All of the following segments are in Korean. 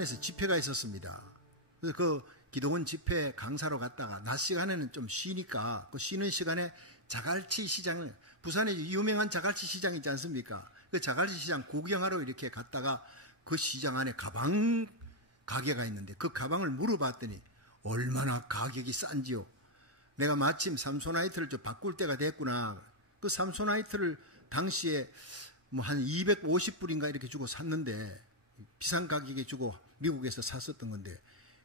부산에서 집회가 있었습니다. 그래서 그 기도원 집회 강사로 갔다가 낮 시간에는 좀 쉬니까 그 쉬는 시간에 자갈치 시장을, 부산에 유명한 자갈치 시장 있지 않습니까? 그 자갈치 시장 구경하러 이렇게 갔다가 그 시장 안에 가방 가게가 있는데 그 가방을 물어봤더니 얼마나 가격이 싼지요. 내가 마침 삼소나이트를 좀 바꿀 때가 됐구나. 그 삼소나이트를 당시에 뭐 한 250불인가 이렇게 주고 샀는데, 비싼 가격에 주고 미국에서 샀었던 건데,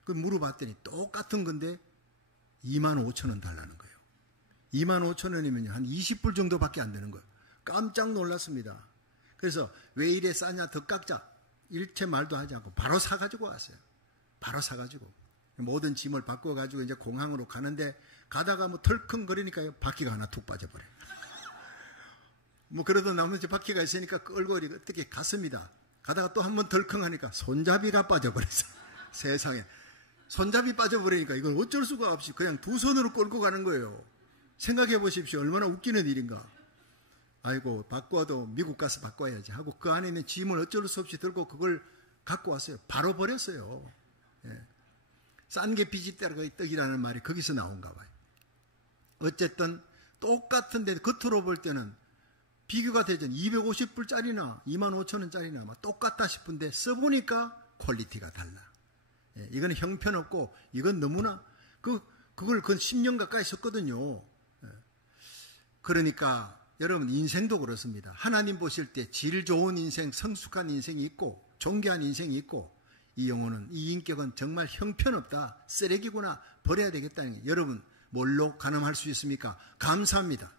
그 물어봤더니 똑같은 건데 25,000원 달라는 거예요. 25,000원이면 한 20불 정도밖에 안 되는 거예요. 깜짝 놀랐습니다. 그래서 왜 이래 싸냐, 더 깎자, 일체 말도 하지 않고 바로 사가지고 왔어요. 바로 사가지고 모든 짐을 바꿔가지고 이제 공항으로 가는데, 가다가 뭐 털컹거리니까 바퀴가 하나 툭 빠져버려요. 뭐 그러다 나머지 바퀴가 있으니까 끌고 어떻게 갔습니다. 가다가 또 한 번 덜컹하니까 손잡이가 빠져버렸어요. 세상에. 손잡이 빠져버리니까 이걸 어쩔 수가 없이 그냥 두 손으로 끌고 가는 거예요. 생각해 보십시오. 얼마나 웃기는 일인가. 아이고, 바꿔도 미국 가서 바꿔야지 하고 그 안에 있는 짐을 어쩔 수 없이 들고 그걸 갖고 왔어요. 바로 버렸어요. 예. 싼 게 비지떡이라는 말이 거기서 나온가 봐요. 어쨌든 똑같은데 겉으로 볼 때는 비교가 되죠. 250불짜리나 25,000원짜리나 막 똑같다 싶은데 써보니까 퀄리티가 달라. 예, 이건 형편없고 이건 너무나 그걸 10년 가까이 썼거든요. 예. 그러니까 여러분, 인생도 그렇습니다. 하나님 보실 때 질 좋은 인생, 성숙한 인생이 있고 존귀한 인생이 있고, 이 영혼은, 이 인격은 정말 형편없다, 쓰레기구나, 버려야 되겠다는 게, 여러분 뭘로 가늠할 수 있습니까? 감사합니다.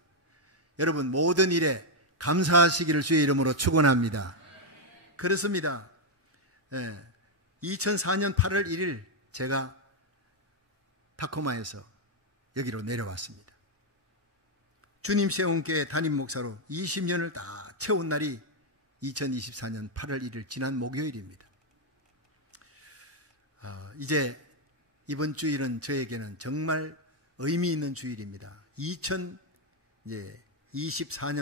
여러분 모든 일에 감사하시기를 주의 이름으로 축원합니다. 그렇습니다. 예, 2004년 8월 1일 제가 타코마에서 여기로 내려왔습니다. 주님 세운 교회 담임 목사로 20년을 다 채운 날이 2024년 8월 1일 지난 목요일입니다. 이제 이번 주일은 저에게는 정말 의미 있는 주일입니다. 2024년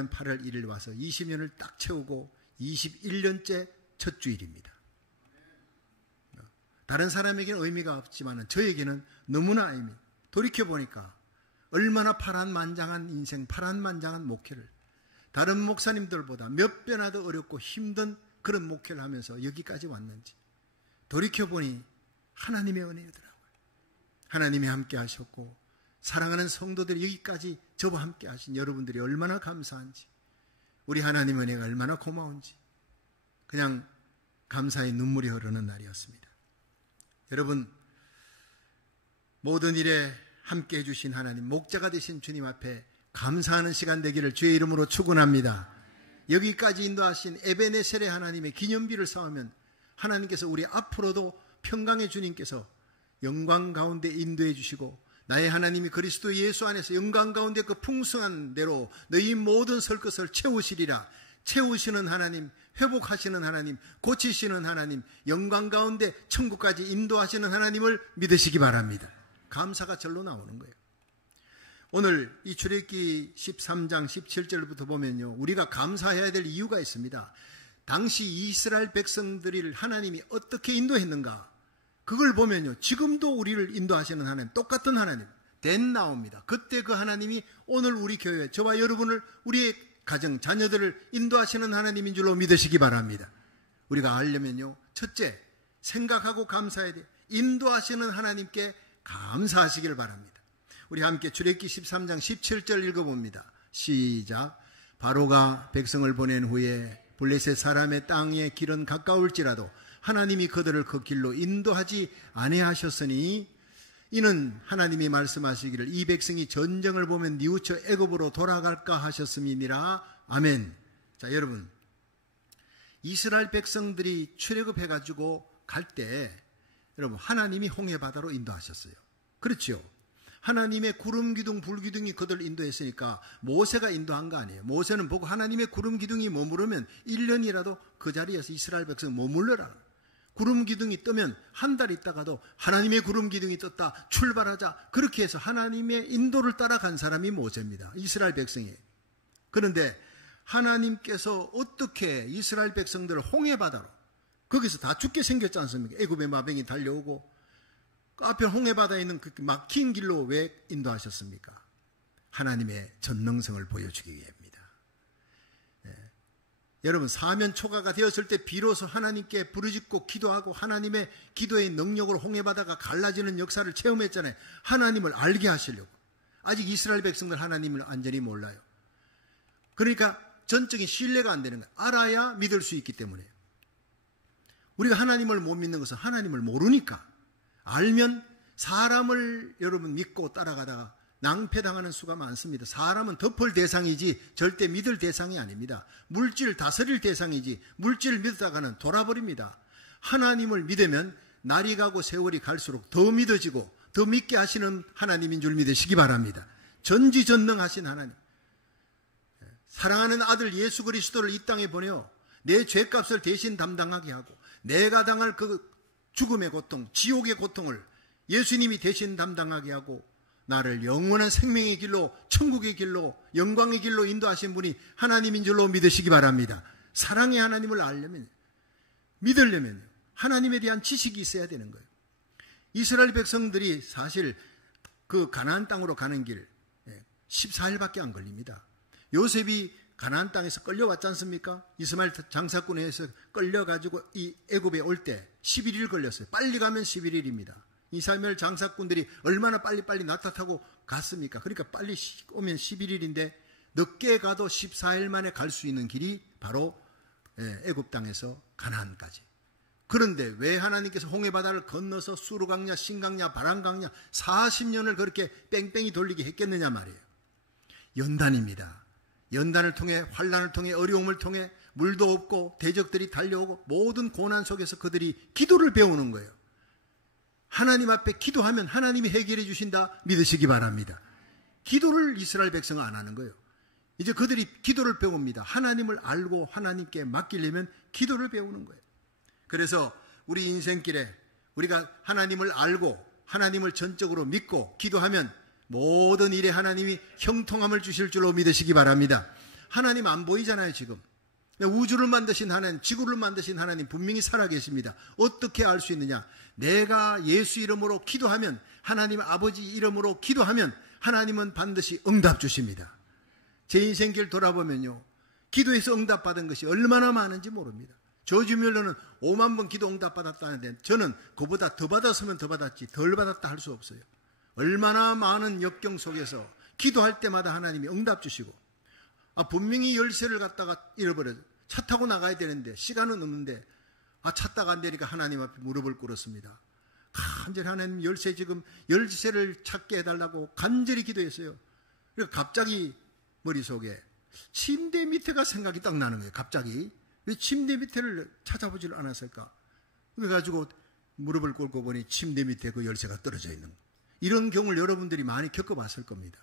8월 1일 와서 20년을 딱 채우고 21년째 첫 주일입니다. 다른 사람에게는 의미가 없지만 저에게는 너무나 의미. 돌이켜보니까 얼마나 파란만장한 인생, 파란만장한 목회를 다른 목사님들보다 몇 배나 더 어렵고 힘든 그런 목회를 하면서 여기까지 왔는지 돌이켜보니 하나님의 은혜더라고요. 하나님이 함께 하셨고 사랑하는 성도들이 여기까지 저와 함께 하신 여러분들이 얼마나 감사한지, 우리 하나님 은혜가 얼마나 고마운지 그냥 감사의 눈물이 흐르는 날이었습니다. 여러분, 모든 일에 함께 해주신 하나님, 목자가 되신 주님 앞에 감사하는 시간 되기를 주의 이름으로 축원합니다. 여기까지 인도하신 에베네셀의 하나님의 기념비를 쌓으면 하나님께서 우리 앞으로도 평강의 주님께서 영광 가운데 인도해 주시고, 나의 하나님이 그리스도 예수 안에서 영광 가운데 그 풍성한 대로 너희 모든 설 것을 채우시리라. 채우시는 하나님, 회복하시는 하나님, 고치시는 하나님, 영광 가운데 천국까지 인도하시는 하나님을 믿으시기 바랍니다. 감사가 절로 나오는 거예요. 오늘 이 출애굽기 13장 17절부터 보면요, 우리가 감사해야 될 이유가 있습니다. 당시 이스라엘 백성들을 하나님이 어떻게 인도했는가, 그걸 보면요, 지금도 우리를 인도하시는 하나님, 똑같은 하나님 된 나옵니다. 그때 그 하나님이 오늘 우리 교회, 저와 여러분을, 우리의 가정, 자녀들을 인도하시는 하나님인 줄로 믿으시기 바랍니다. 우리가 알려면요, 첫째, 생각하고 감사해야 돼요. 인도하시는 하나님께 감사하시기를 바랍니다. 우리 함께 출애굽기 13장 17절 읽어봅니다. 시작. 바로가 백성을 보낸 후에 블레셋 사람의 땅의 길은 가까울지라도 하나님이 그들을 그 길로 인도하지 아니하셨으니, 이는 하나님이 말씀하시기를 이 백성이 전쟁을 보면 뉘우쳐 애굽으로 돌아갈까 하셨음이니라. 아멘. 자, 여러분, 이스라엘 백성들이 출애굽해가지고 갈 때 여러분, 하나님이 홍해 바다로 인도하셨어요. 그렇죠? 하나님의 구름 기둥 불 기둥이 그들을 인도했으니까 모세가 인도한 거 아니에요. 모세는 보고 하나님의 구름 기둥이 머무르면 1년이라도 그 자리에서 이스라엘 백성 머물러라. 구름 기둥이 뜨면 한 달 있다가도 하나님의 구름 기둥이 떴다, 출발하자, 그렇게 해서 하나님의 인도를 따라간 사람이 모세입니다. 이스라엘 백성이. 그런데 하나님께서 어떻게 이스라엘 백성들을 홍해 바다로, 거기서 다 죽게 생겼지 않습니까? 애굽의 마병이 달려오고 그 앞에 홍해바다에 있는 그 막힌 길로 왜 인도하셨습니까? 하나님의 전능성을 보여주기 위해입니다. 여러분, 사면 초가가 되었을 때 비로소 하나님께 부르짖고 기도하고 하나님의 기도의 능력으로 홍해바다가 갈라지는 역사를 체험했잖아요. 하나님을 알게 하시려고. 아직 이스라엘 백성들 하나님을 완전히 몰라요. 그러니까 전적인 신뢰가 안 되는 거예요. 알아야 믿을 수 있기 때문에요. 우리가 하나님을 못 믿는 것은 하나님을 모르니까. 알면 사람을 여러분 믿고 따라가다가 낭패당하는 수가 많습니다. 사람은 덮을 대상이지 절대 믿을 대상이 아닙니다. 물질 다스릴 대상이지 물질을 믿다가는 돌아버립니다. 하나님을 믿으면 날이 가고 세월이 갈수록 더 믿어지고 더 믿게 하시는 하나님인 줄 믿으시기 바랍니다. 전지전능하신 하나님. 사랑하는 아들 예수 그리스도를 이 땅에 보내어 내 죄값을 대신 담당하게 하고 내가 당할 그 죽음의 고통, 지옥의 고통을 예수님이 대신 담당하게 하고 나를 영원한 생명의 길로, 천국의 길로, 영광의 길로 인도하신 분이 하나님인 줄로 믿으시기 바랍니다. 사랑의 하나님을 알려면, 믿으려면 하나님에 대한 지식이 있어야 되는 거예요. 이스라엘 백성들이 사실 그 가나안 땅으로 가는 길 14일밖에 안 걸립니다. 요셉이 가나안 땅에서 끌려왔지 않습니까? 이스마엘 장사꾼에서 끌려가지고 이 애굽에 올 때 11일 걸렸어요. 빨리 가면 11일입니다. 이스마엘 장사꾼들이 얼마나 빨리빨리 낙타 타고 갔습니까? 그러니까 빨리 오면 11일인데 늦게 가도 14일 만에 갈 수 있는 길이 바로 애굽 땅에서 가나안까지. 그런데 왜 하나님께서 홍해바다를 건너서 수르강야, 신강야, 바람강야 40년을 그렇게 뺑뺑이 돌리게 했겠느냐 말이에요. 연단입니다. 연단을 통해, 환난을 통해, 어려움을 통해 물도 없고 대적들이 달려오고 모든 고난 속에서 그들이 기도를 배우는 거예요. 하나님 앞에 기도하면 하나님이 해결해 주신다 믿으시기 바랍니다. 기도를 이스라엘 백성은 안 하는 거예요. 이제 그들이 기도를 배웁니다. 하나님을 알고 하나님께 맡기려면 기도를 배우는 거예요. 그래서 우리 인생길에 우리가 하나님을 알고 하나님을 전적으로 믿고 기도하면 모든 일에 하나님이 형통함을 주실 줄로 믿으시기 바랍니다. 하나님 안 보이잖아요. 지금 우주를 만드신 하나님, 지구를 만드신 하나님 분명히 살아계십니다. 어떻게 알 수 있느냐? 내가 예수 이름으로 기도하면, 하나님 아버지 이름으로 기도하면 하나님은 반드시 응답 주십니다. 제 인생길 돌아보면요, 기도해서 응답받은 것이 얼마나 많은지 모릅니다. 조지 뮬러는 5만 번 기도 응답받았다는데 저는 그보다 더 받았으면 더 받았지 덜 받았다 할 수 없어요. 얼마나 많은 역경 속에서 기도할 때마다 하나님이 응답 주시고, 분명히 열쇠를 갖다가 잃어버려서 차 타고 나가야 되는데 시간은 없는데 찾다가 안 되니까 하나님 앞에 무릎을 꿇었습니다. 간절히 하나님 열쇠를 찾게 해달라고 간절히 기도했어요. 그래서 갑자기 머릿속에 침대 밑에가 생각이 딱 나는 거예요. 갑자기 왜 침대 밑에를 찾아보질 않았을까? 그래가지고 무릎을 꿇고 보니 침대 밑에 그 열쇠가 떨어져 있는 거예요. 이런 경우를 여러분들이 많이 겪어봤을 겁니다.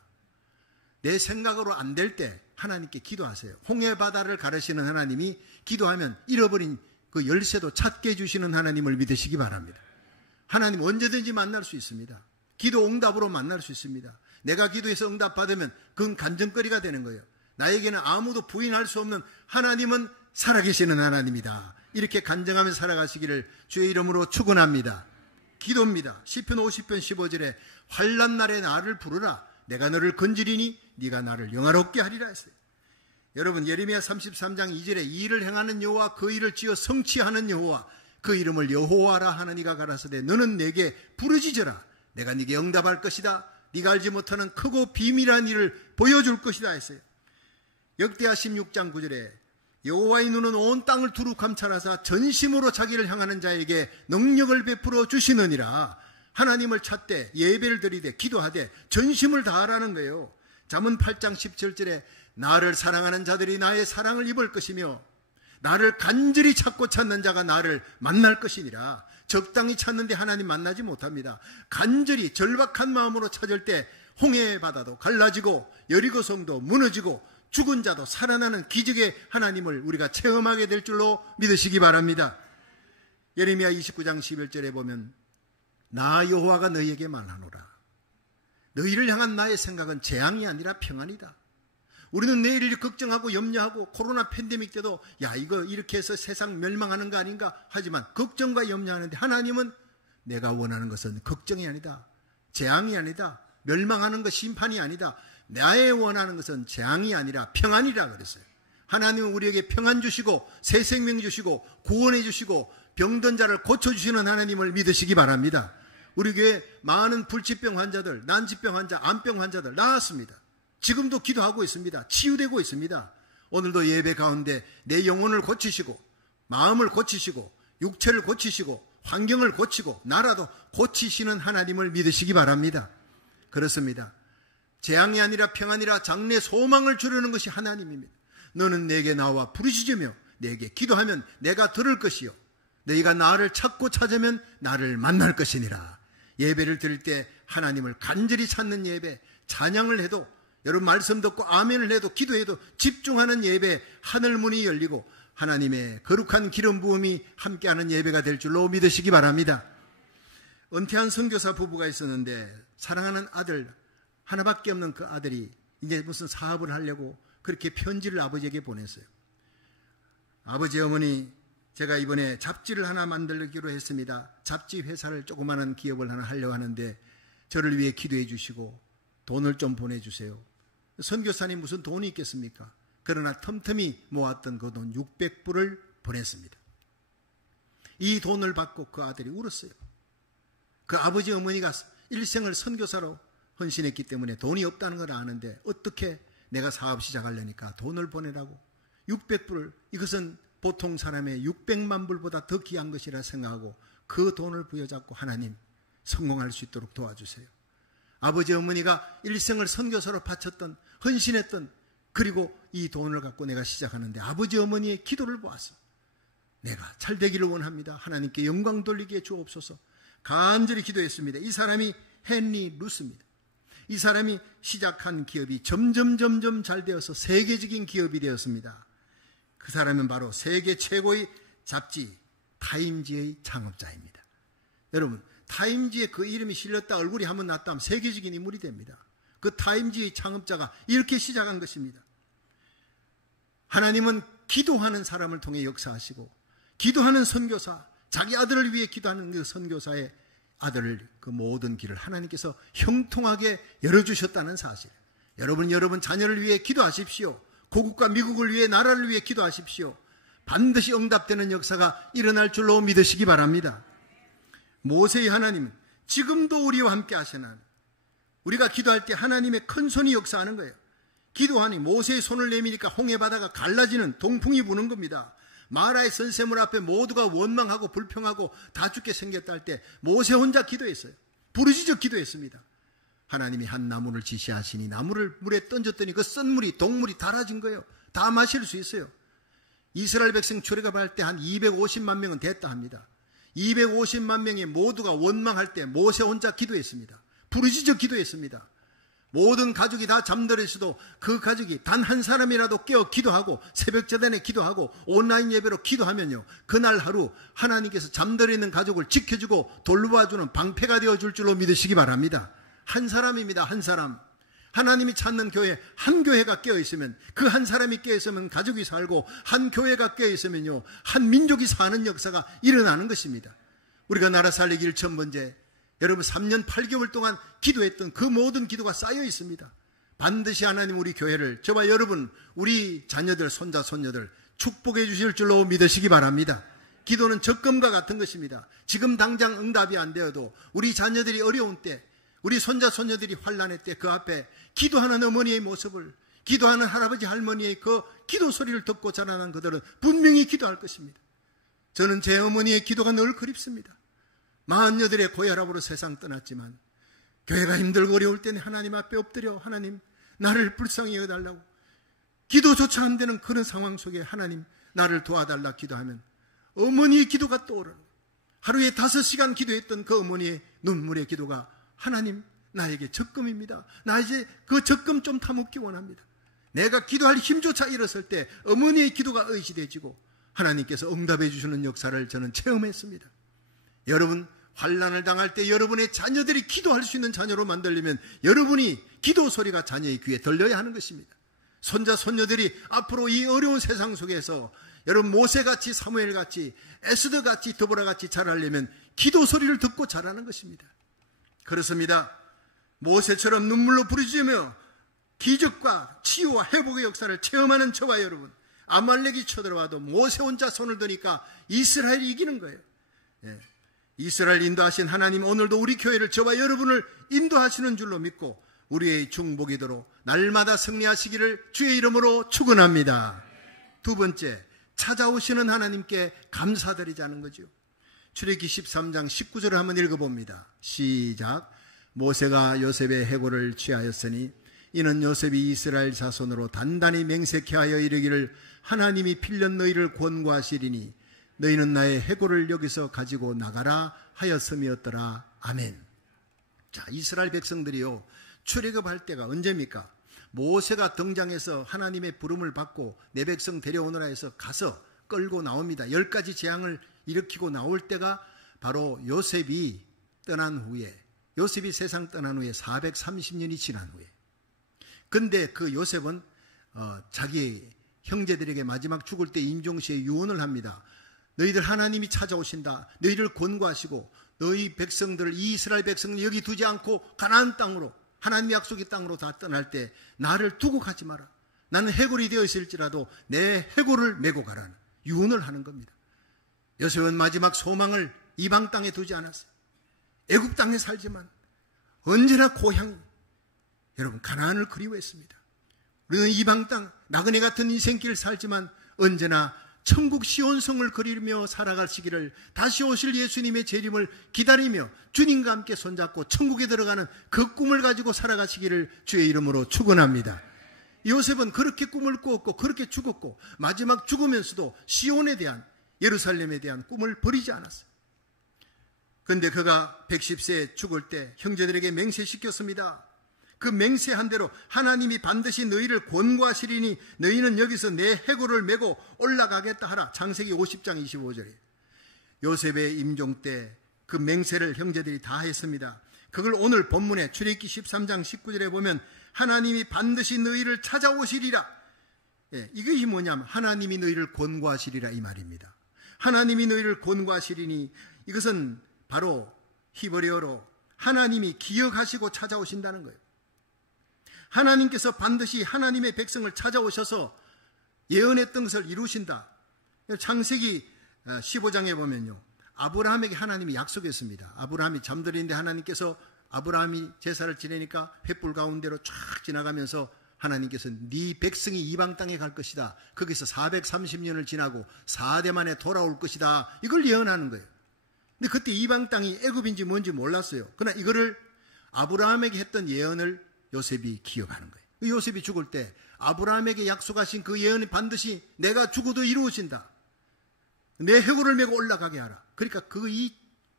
내 생각으로 안 될 때 하나님께 기도하세요. 홍해바다를 가르시는 하나님이 기도하면 잃어버린 그 열쇠도 찾게 해주시는 하나님을 믿으시기 바랍니다. 하나님 언제든지 만날 수 있습니다. 기도 응답으로 만날 수 있습니다. 내가 기도해서 응답받으면 그건 간증거리가 되는 거예요. 나에게는 아무도 부인할 수 없는 하나님은 살아계시는 하나님이다. 이렇게 간증하면서 살아가시기를 주의 이름으로 축원합니다. 기도입니다. 시편 50편 15절에 환난 날에 나를 부르라. 내가 너를 건지리니 네가 나를 영화롭게 하리라 했어요. 여러분, 예레미야 33장 2절에 이 일을 행하는 여호와, 그 일을 지어 성취하는 여호와, 그 이름을 여호와라 하느니가 가라사대 너는 내게 부르짖어라. 내가 네게 응답할 것이다. 네가 알지 못하는 크고 비밀한 일을 보여줄 것이다 했어요. 역대하 16장 9절에 여호와의 눈은 온 땅을 두루 감찰하사 전심으로 자기를 향하는 자에게 능력을 베풀어 주시느니라. 하나님을 찾되 예배를 드리되 기도하되 전심을 다하라는 거예요. 잠언 8장 17절에 나를 사랑하는 자들이 나의 사랑을 입을 것이며 나를 간절히 찾고 찾는 자가 나를 만날 것이니라. 적당히 찾는데 하나님 만나지 못합니다. 간절히 절박한 마음으로 찾을 때 홍해 바다도 갈라지고 여리고 성도 무너지고 죽은 자도 살아나는 기적의 하나님을 우리가 체험하게 될 줄로 믿으시기 바랍니다. 예레미야 29장 11절에 보면 나 여호와가 너희에게 말하노라. 너희를 향한 나의 생각은 재앙이 아니라 평안이다. 우리는 내일을 걱정하고 염려하고 코로나 팬데믹 때도 야 이거 이렇게 해서 세상 멸망하는 거 아닌가 하지만 걱정과 염려하는데 하나님은 내가 원하는 것은 걱정이 아니다. 재앙이 아니다. 멸망하는 것 심판이 아니다. 나의 원하는 것은 재앙이 아니라 평안이라 그랬어요. 하나님은 우리에게 평안 주시고 새 생명 주시고 구원해 주시고 병든 자를 고쳐주시는 하나님을 믿으시기 바랍니다. 우리 교회 많은 불치병 환자들, 난치병 환자, 암병 환자들 나았습니다. 지금도 기도하고 있습니다. 치유되고 있습니다. 오늘도 예배 가운데 내 영혼을 고치시고 마음을 고치시고 육체를 고치시고 환경을 고치고 나라도 고치시는 하나님을 믿으시기 바랍니다. 그렇습니다. 재앙이 아니라 평안이라 장래 소망을 주려는 것이 하나님입니다. 너는 내게 나와 부르짖으며 내게 기도하면 내가 들을 것이요 너희가 나를 찾고 찾으면 나를 만날 것이니라. 예배를 드릴 때 하나님을 간절히 찾는 예배, 찬양을 해도 여러분 말씀 듣고 아멘을 해도 기도해도 집중하는 예배, 하늘문이 열리고 하나님의 거룩한 기름 부음이 함께하는 예배가 될 줄로 믿으시기 바랍니다. 은퇴한 선교사 부부가 있었는데 사랑하는 아들 하나밖에 없는 그 아들이 이제 무슨 사업을 하려고 그렇게 편지를 아버지에게 보냈어요. 아버지 어머니 제가 이번에 잡지를 하나 만들기로 했습니다. 잡지 회사를 조그마한 기업을 하나 하려고 하는데 저를 위해 기도해 주시고 돈을 좀 보내주세요. 선교사님 무슨 돈이 있겠습니까? 그러나 틈틈이 모았던 그 돈 600불을 보냈습니다. 이 돈을 받고 그 아들이 울었어요. 그 아버지 어머니가 일생을 선교사로 헌신했기 때문에 돈이 없다는 걸 아는데 어떻게 내가 사업 시작하려니까 돈을 보내라고 600불을 이것은 보통 사람의 600만 불보다 더 귀한 것이라 생각하고 그 돈을 부여잡고 하나님 성공할 수 있도록 도와주세요. 아버지 어머니가 일생을 선교사로 바쳤던 헌신했던 그리고 이 돈을 갖고 내가 시작하는데 아버지 어머니의 기도를 보았어. 내가 잘 되기를 원합니다. 하나님께 영광 돌리게 주옵소서. 간절히 기도했습니다. 이 사람이 헨리 루스입니다. 이 사람이 시작한 기업이 점점 잘 되어서 세계적인 기업이 되었습니다. 그 사람은 바로 세계 최고의 잡지 타임지의 창업자입니다. 여러분 타임지에 그 이름이 실렸다 얼굴이 한번 났다 하면 세계적인 인물이 됩니다. 그 타임지의 창업자가 이렇게 시작한 것입니다. 하나님은 기도하는 사람을 통해 역사하시고 기도하는 선교사, 자기 아들을 위해 기도하는 그 선교사의 아들을 그 모든 길을 하나님께서 형통하게 열어주셨다는 사실. 여러분 자녀를 위해 기도하십시오. 고국과 미국을 위해 나라를 위해 기도하십시오. 반드시 응답되는 역사가 일어날 줄로 믿으시기 바랍니다. 모세의 하나님은 지금도 우리와 함께 하시나 우리가 기도할 때 하나님의 큰 손이 역사하는 거예요. 기도하니 모세의 손을 내미니까 홍해 바다가 갈라지는 동풍이 부는 겁니다. 마라의 선새물 앞에 모두가 원망하고 불평하고 다 죽게 생겼다 할 때 모세 혼자 기도했어요. 부르짖어 기도했습니다. 하나님이 한 나무를 지시하시니 나무를 물에 던졌더니 그 쓴 물이 동물이 달아진 거예요. 다 마실 수 있어요. 이스라엘 백성 출애굽할 때 한 250만 명은 됐다 합니다. 250만 명이 모두가 원망할 때 모세 혼자 기도했습니다. 부르짖어 기도했습니다. 모든 가족이 다 잠들었어도 그 가족이 단 한 사람이라도 깨어 기도하고 새벽제단에 기도하고 온라인 예배로 기도하면요 그날 하루 하나님께서 잠들어 있는 가족을 지켜주고 돌보아주는 방패가 되어줄 줄로 믿으시기 바랍니다. 한 사람입니다. 한 사람. 하나님이 찾는 교회 한 교회가 깨어있으면 그 한 사람이 깨어있으면 가족이 살고 한 교회가 깨어있으면요 한 민족이 사는 역사가 일어나는 것입니다. 우리가 나라 살리기 1,000번째 여러분 3년 8개월 동안 기도했던 그 모든 기도가 쌓여 있습니다. 반드시 하나님 우리 교회를 저와 여러분 우리 자녀들 손자 손녀들 축복해 주실 줄로 믿으시기 바랍니다. 기도는 적금과 같은 것입니다. 지금 당장 응답이 안 되어도 우리 자녀들이 어려운 때 우리 손자 손녀들이 환난의 때 그 앞에 기도하는 어머니의 모습을 기도하는 할아버지 할머니의 그 기도 소리를 듣고 자라난 그들은 분명히 기도할 것입니다. 저는 제 어머니의 기도가 늘 그립습니다. 48의 고혈압으로 세상 떠났지만 교회가 힘들고 어려울 때는 하나님 앞에 엎드려 하나님 나를 불쌍히 여겨달라고 기도조차 안 되는 그런 상황 속에 하나님 나를 도와달라 기도하면 어머니의 기도가 떠오르는 하루에 5시간 기도했던 그 어머니의 눈물의 기도가 하나님 나에게 적금입니다. 나 이제 그 적금 좀 타먹기 원합니다. 내가 기도할 힘조차 잃었을 때 어머니의 기도가 의지되지고 하나님께서 응답해 주시는 역사를 저는 체험했습니다. 여러분 환난을 당할 때 여러분의 자녀들이 기도할 수 있는 자녀로 만들려면 여러분이 기도 소리가 자녀의 귀에 들려야 하는 것입니다. 손자 손녀들이 앞으로 이 어려운 세상 속에서 여러분 모세같이 사무엘같이 에스더같이 드보라같이 자라려면 기도 소리를 듣고 자라는 것입니다. 그렇습니다. 모세처럼 눈물로 부르짖으며 기적과 치유와 회복의 역사를 체험하는 저와 여러분, 아말렉이 쳐들어와도 모세 혼자 손을 드니까 이스라엘이 이기는 거예요. 이스라엘 인도하신 하나님, 오늘도 우리 교회를, 저와 여러분을 인도하시는 줄로 믿고 우리의 중보기도로 날마다 승리하시기를 주의 이름으로 축원합니다. 두 번째, 찾아오시는 하나님께 감사드리자는 거죠. 출애굽기 13장 19절을 한번 읽어봅니다. 시작. 모세가 요셉의 해골을 취하였으니 이는 요셉이 이스라엘 자손으로 단단히 맹세케 하여 이르기를 하나님이 필연 너희를 권고하시리니 너희는 나의 해골을 여기서 가지고 나가라 하였음이었더라. 아멘. 자, 이스라엘 백성들이요, 출애굽할 때가 언제입니까? 모세가 등장해서 하나님의 부름을 받고 내 백성 데려오느라 해서 가서 끌고 나옵니다. 10가지 재앙을 일으키고 나올 때가 바로 요셉이 떠난 후에, 요셉이 세상 떠난 후에 430년이 지난 후에. 근데 그 요셉은 자기 형제들에게 마지막 죽을 때 임종시에 유언을 합니다. 너희들 하나님이 찾아오신다. 너희를 권고하시고 너희 백성들을, 이 이스라엘 백성을 여기 두지 않고 가나안 땅으로, 하나님의 약속의 땅으로 다 떠날 때 나를 두고 가지 마라. 나는 해골이 되어 있을지라도 내 해골을 메고 가라는 유언을 하는 겁니다. 요셉은 마지막 소망을 이방 땅에 두지 않았어요. 애굽 땅에 살지만 언제나 고향, 여러분 가나안을 그리워했습니다. 우리는 이방 땅, 나그네 같은 인생길을 살지만 언제나 천국 시온성을 그리며 살아가시기를, 다시 오실 예수님의 재림을 기다리며 주님과 함께 손잡고 천국에 들어가는 그 꿈을 가지고 살아가시기를 주의 이름으로 축원합니다. 요셉은 그렇게 꿈을 꾸었고 그렇게 죽었고 마지막 죽으면서도 시온에 대한, 예루살렘에 대한 꿈을 버리지 않았어요. 그런데 그가 110세에 죽을 때 형제들에게 맹세시켰습니다. 그 맹세한 대로 하나님이 반드시 너희를 권고하시리니 너희는 여기서 내 해골을 메고 올라가겠다 하라. 창세기 50장 25절에 요셉의 임종 때 그 맹세를 형제들이 다 했습니다. 그걸 오늘 본문에 출애굽기 13장 19절에 보면 하나님이 반드시 너희를 찾아오시리라. 이것이 뭐냐면 하나님이 너희를 권고하시리라 이 말입니다. 하나님이 너희를 권고하시리니 이것은 바로 히브리어로 하나님이 기억하시고 찾아오신다는 거예요. 하나님께서 반드시 하나님의 백성을 찾아오셔서 예언의 뜻을 이루신다. 창세기 15장에 보면요, 아브라함에게 하나님이 약속했습니다. 아브라함이 잠들었는데 하나님께서 아브라함이 제사를 지내니까 횃불 가운데로 쫙 지나가면서 하나님께서 네 백성이 이방 땅에 갈 것이다. 거기서 430년을 지나고 4대 만에 돌아올 것이다. 이걸 예언하는 거예요. 근데 그때 이방 땅이 애굽인지 뭔지 몰랐어요. 그러나 이거를 아브라함에게 했던 예언을 요셉이 기억하는 거예요. 요셉이 죽을 때 아브라함에게 약속하신 그 예언이 반드시 내가 죽어도 이루어진다. 내 해골을 메고 올라가게 하라. 그러니까 이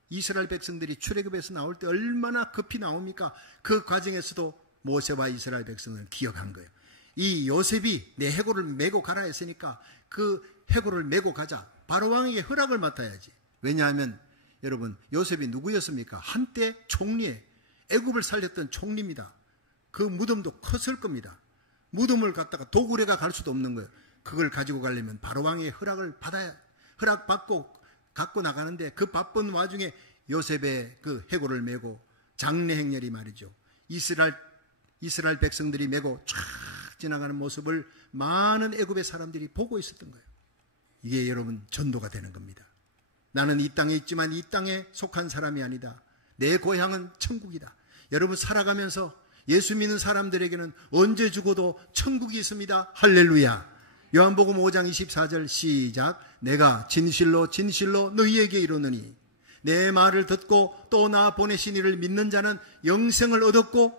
이스라엘 백성들이 출애굽에서 나올 때 얼마나 급히 나옵니까? 그 과정에서도 모세와 이스라엘 백성을 기억한 거예요. 이 요셉이 내 해골을 메고 가라 했으니까 그 해골을 메고 가자. 바로왕에게 허락을 맡아야지. 왜냐하면 여러분, 요셉이 누구였습니까? 한때 총리에, 애굽을 살렸던 총리입니다. 그 무덤도 컸을 겁니다. 무덤을 갖다가 도구레가 갈 수도 없는 거예요. 그걸 가지고 가려면 바로왕의 허락을 받아야, 허락받고 갖고 나가는데 그 바쁜 와중에 요셉의 그 해골을 메고 장례 행렬이 말이죠, 이스라엘 백성들이 메고 쫙 지나가는 모습을 많은 애굽의 사람들이 보고 있었던 거예요. 이게 여러분 전도가 되는 겁니다. 나는 이 땅에 있지만 이 땅에 속한 사람이 아니다. 내 고향은 천국이다. 여러분 살아가면서 예수 믿는 사람들에게는 언제 죽어도 천국이 있습니다. 할렐루야. 요한복음 5장 24절 시작. 내가 진실로 진실로 너희에게 이르노니 내 말을 듣고 또 나 보내신 이를 믿는 자는 영생을 얻었고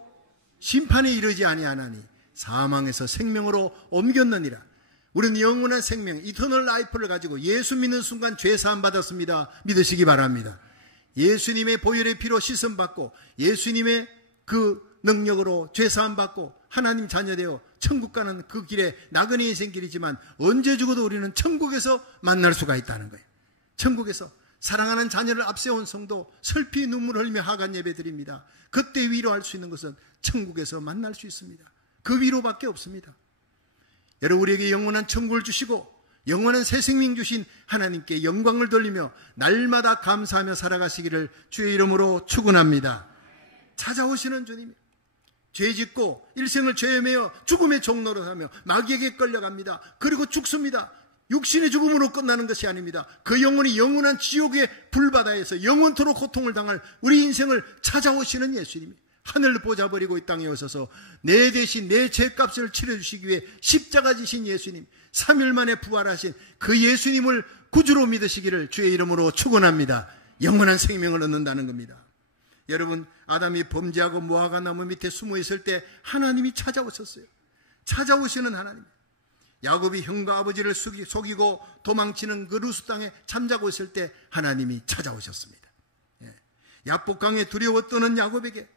심판에 이르지 아니하나니 사망에서 생명으로 옮겼느니라. 우리는 영원한 생명, 이터널 라이프를 가지고 예수 믿는 순간 죄 사함 받았습니다. 믿으시기 바랍니다. 예수님의 보혈의 피로 씻음 받고 예수님의 그 능력으로 죄 사함 받고 하나님 자녀되어 천국 가는 그 길에 나그네 인생 길이지만 언제 죽어도 우리는 천국에서 만날 수가 있다는 거예요. 천국에서 사랑하는 자녀를 앞세운 성도 슬피 눈물 흘리며 하간 예배 드립니다. 그때 위로할 수 있는 것은 천국에서 만날 수 있습니다. 그 위로밖에 없습니다. 여러분, 우리에게 영원한 천국을 주시고 영원한 새 생명 주신 하나님께 영광을 돌리며 날마다 감사하며 살아가시기를 주의 이름으로 축원합니다. 찾아오시는 주님, 죄짓고 일생을 죄에 매여 죽음의 종노릇하며 마귀에게 끌려갑니다. 그리고 죽습니다. 육신의 죽음으로 끝나는 것이 아닙니다. 그 영혼이 영원한 지옥의 불바다에서 영원토록 고통을 당할 우리 인생을 찾아오시는 예수님이 하늘을 보자버리고 이 땅에 오셔서 내 대신 내 죄값을 치러주시기 위해 십자가 지신 예수님, 3일 만에 부활하신 그 예수님을 구주로 믿으시기를 주의 이름으로 축원합니다. 영원한 생명을 얻는다는 겁니다. 여러분, 아담이 범죄하고 무화과 나무 밑에 숨어 있을 때 하나님이 찾아오셨어요. 찾아오시는 하나님. 야곱이 형과 아버지를 속이고 도망치는 그 루스 땅에 잠자고 있을 때 하나님이 찾아오셨습니다. 야복강에 두려워 떠는 야곱에게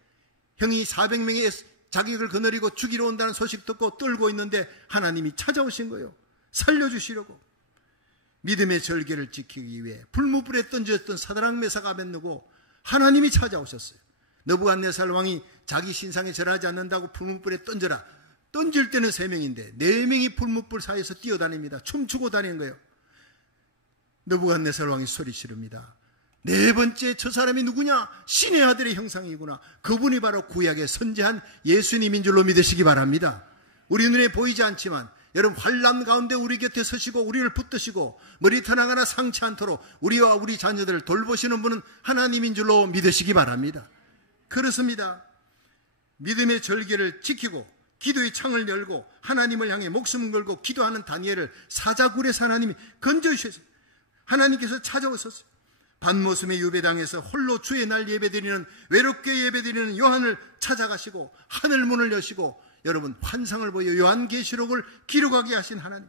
형이 400명의 자기를 거느리고 죽이러 온다는 소식 듣고 떨고 있는데 하나님이 찾아오신 거예요. 살려주시려고. 믿음의 절개를 지키기 위해 불무불에 던졌던 사드락 메삭 아벳느고 하나님이 찾아오셨어요. 느부갓네살 왕이 자기 신상에 절하지 않는다고 불무불에 던져라. 던질 때는 3명인데 4명이 불무불 사이에서 뛰어다닙니다. 춤추고 다니는 거예요. 느부갓네살 왕이 소리 지릅니다. 4번째, 저 사람이 누구냐? 신의 아들의 형상이구나. 그분이 바로 구약에 선지한 예수님인 줄로 믿으시기 바랍니다. 우리 눈에 보이지 않지만 여러분, 환난 가운데 우리 곁에 서시고 우리를 붙드시고 머리털 하나 상치 않도록 우리와 우리 자녀들을 돌보시는 분은 하나님인 줄로 믿으시기 바랍니다. 그렇습니다. 믿음의 절개를 지키고 기도의 창을 열고 하나님을 향해 목숨을 걸고 기도하는 다니엘을 사자굴에서 하나님이 건져주셨어요. 하나님께서 찾아오셨어요. 반모섬의 유배당에서 홀로 주의 날 예배드리는, 외롭게 예배드리는 요한을 찾아가시고 하늘문을 여시고 여러분, 환상을 보여 요한계시록을 기록하게 하신 하나님.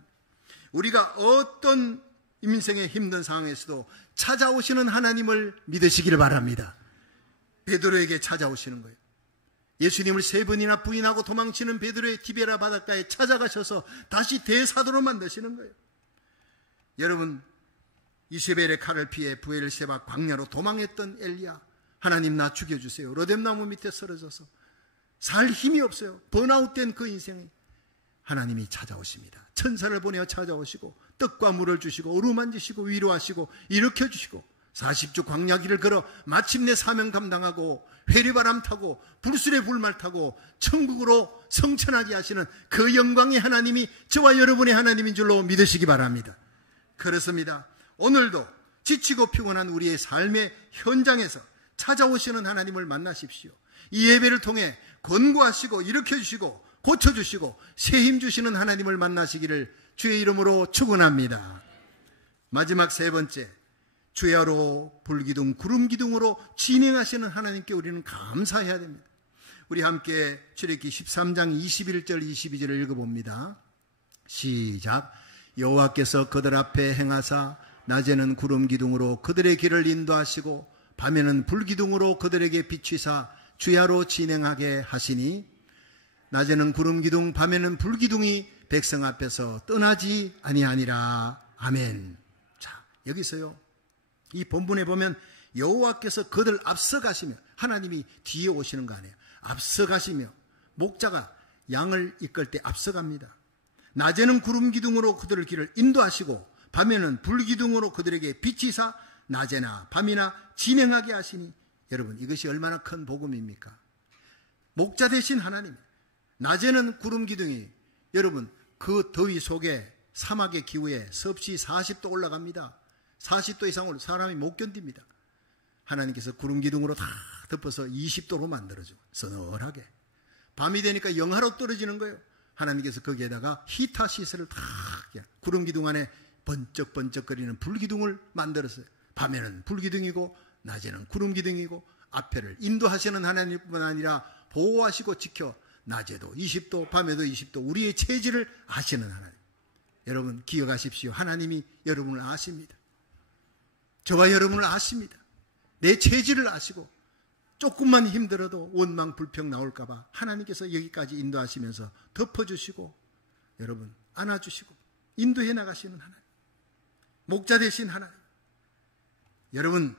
우리가 어떤 인생의 힘든 상황에서도 찾아오시는 하나님을 믿으시기를 바랍니다. 베드로에게 찾아오시는 거예요. 예수님을 3번이나 부인하고 도망치는 베드로의 디베라 바닷가에 찾아가셔서 다시 대사도로 만드시는 거예요. 여러분, 이세벨의 칼을 피해 부엘세바 광야로 도망했던 엘리야, 하나님 나 죽여주세요. 로뎀나무 밑에 쓰러져서 살 힘이 없어요. 번아웃된 그 인생에 하나님이 찾아오십니다. 천사를 보내어 찾아오시고 떡과 물을 주시고 어루만지시고 위로하시고 일으켜주시고 40주 광야길을 걸어 마침내 사명 감당하고 회리바람 타고 불술의 불말 타고 천국으로 성천하게 하시는 그 영광의 하나님이 저와 여러분의 하나님인 줄로 믿으시기 바랍니다. 그렇습니다. 오늘도 지치고 피곤한 우리의 삶의 현장에서 찾아오시는 하나님을 만나십시오. 이 예배를 통해 권고하시고 일으켜주시고 고쳐주시고 새 힘 주시는 하나님을 만나시기를 주의 이름으로 축원합니다. 마지막 3번째, 주야로 불기둥 구름기둥으로 진행하시는 하나님께 우리는 감사해야 됩니다. 우리 함께 출애굽기 13장 21절 22절을 읽어봅니다. 시작. 여호와께서 그들 앞에 행하사 낮에는 구름기둥으로 그들의 길을 인도하시고 밤에는 불기둥으로 그들에게 비추사 주야로 진행하게 하시니 낮에는 구름기둥 밤에는 불기둥이 백성 앞에서 떠나지 아니하니라. 아멘. 자, 여기서요, 이 본문에 보면 여호와께서 그들 앞서가시며, 하나님이 뒤에 오시는 거 아니에요. 앞서가시며, 목자가 양을 이끌 때 앞서갑니다. 낮에는 구름기둥으로 그들의 길을 인도하시고 밤에는 불기둥으로 그들에게 비치사 낮에나 밤이나 진행하게 하시니, 여러분, 이것이 얼마나 큰 복음입니까? 목자 되신 하나님, 낮에는 구름기둥이, 여러분, 그 더위 속에 사막의 기후에 섭씨 40도 올라갑니다. 40도 이상으로 사람이 못 견딥니다. 하나님께서 구름기둥으로 다 덮어서 20도로 만들어주고 서늘하게, 밤이 되니까 영하로 떨어지는 거예요. 하나님께서 거기에다가 히타 시설을 다 구름기둥 안에 번쩍번쩍거리는 불기둥을 만들었어요. 밤에는 불기둥이고 낮에는 구름기둥이고 앞에를 인도하시는 하나님뿐만 아니라 보호하시고 지켜 낮에도 20도 밤에도 20도 우리의 체질을 아시는 하나님. 여러분 기억하십시오. 하나님이 여러분을 아십니다. 저와 여러분을 아십니다. 내 체질을 아시고 조금만 힘들어도 원망 불평 나올까 봐 하나님께서 여기까지 인도하시면서 덮어주시고 여러분 안아주시고 인도해 나가시는 하나님, 목자 되신 하나님. 여러분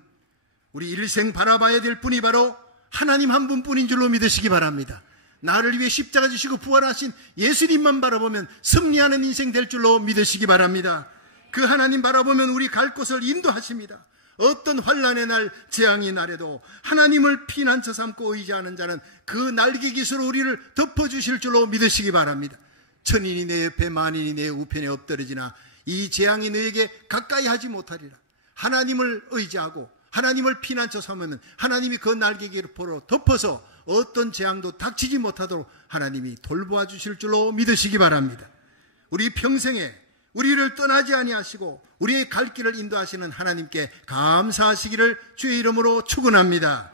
우리 일생 바라봐야 될 분이 바로 하나님 한 분뿐인 줄로 믿으시기 바랍니다. 나를 위해 십자가 지시고 부활하신 예수님만 바라보면 승리하는 인생 될 줄로 믿으시기 바랍니다. 그 하나님 바라보면 우리 갈 곳을 인도하십니다. 어떤 환난의 날, 재앙의 날에도 하나님을 피난처 삼고 의지하는 자는 그 날개 깃으로 우리를 덮어주실 줄로 믿으시기 바랍니다. 천인이 내 옆에 만인이 내 우편에 엎드러지나 이 재앙이 너에게 가까이 하지 못하리라. 하나님을 의지하고 하나님을 피난처 삼으면 하나님이 그 날개 깃으로 덮어서 어떤 재앙도 닥치지 못하도록 하나님이 돌보아 주실 줄로 믿으시기 바랍니다. 우리 평생에 우리를 떠나지 아니하시고 우리의 갈 길을 인도하시는 하나님께 감사하시기를 주의 이름으로 축원합니다.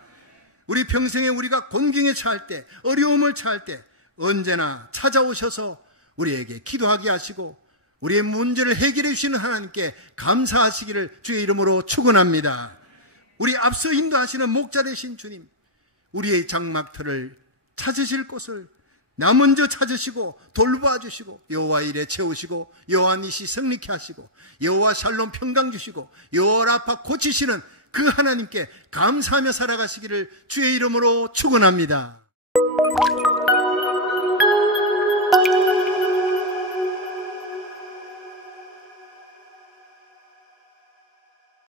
우리 평생에 우리가 곤경에 처할 때, 어려움을 처할 때 언제나 찾아오셔서 우리에게 기도하게 하시고 우리의 문제를 해결해 주시는 하나님께 감사하시기를 주의 이름으로 축원합니다. 우리 앞서 인도하시는 목자 되신 주님, 우리의 장막터를 찾으실 곳을 나 먼저 찾으시고 돌보아 주시고 여호와 일에 채우시고 여호와 니시 성리케 하시고 여호와 샬롬 평강 주시고 여호와 라파 고치시는 그 하나님께 감사하며 살아가시기를 주의 이름으로 축원합니다.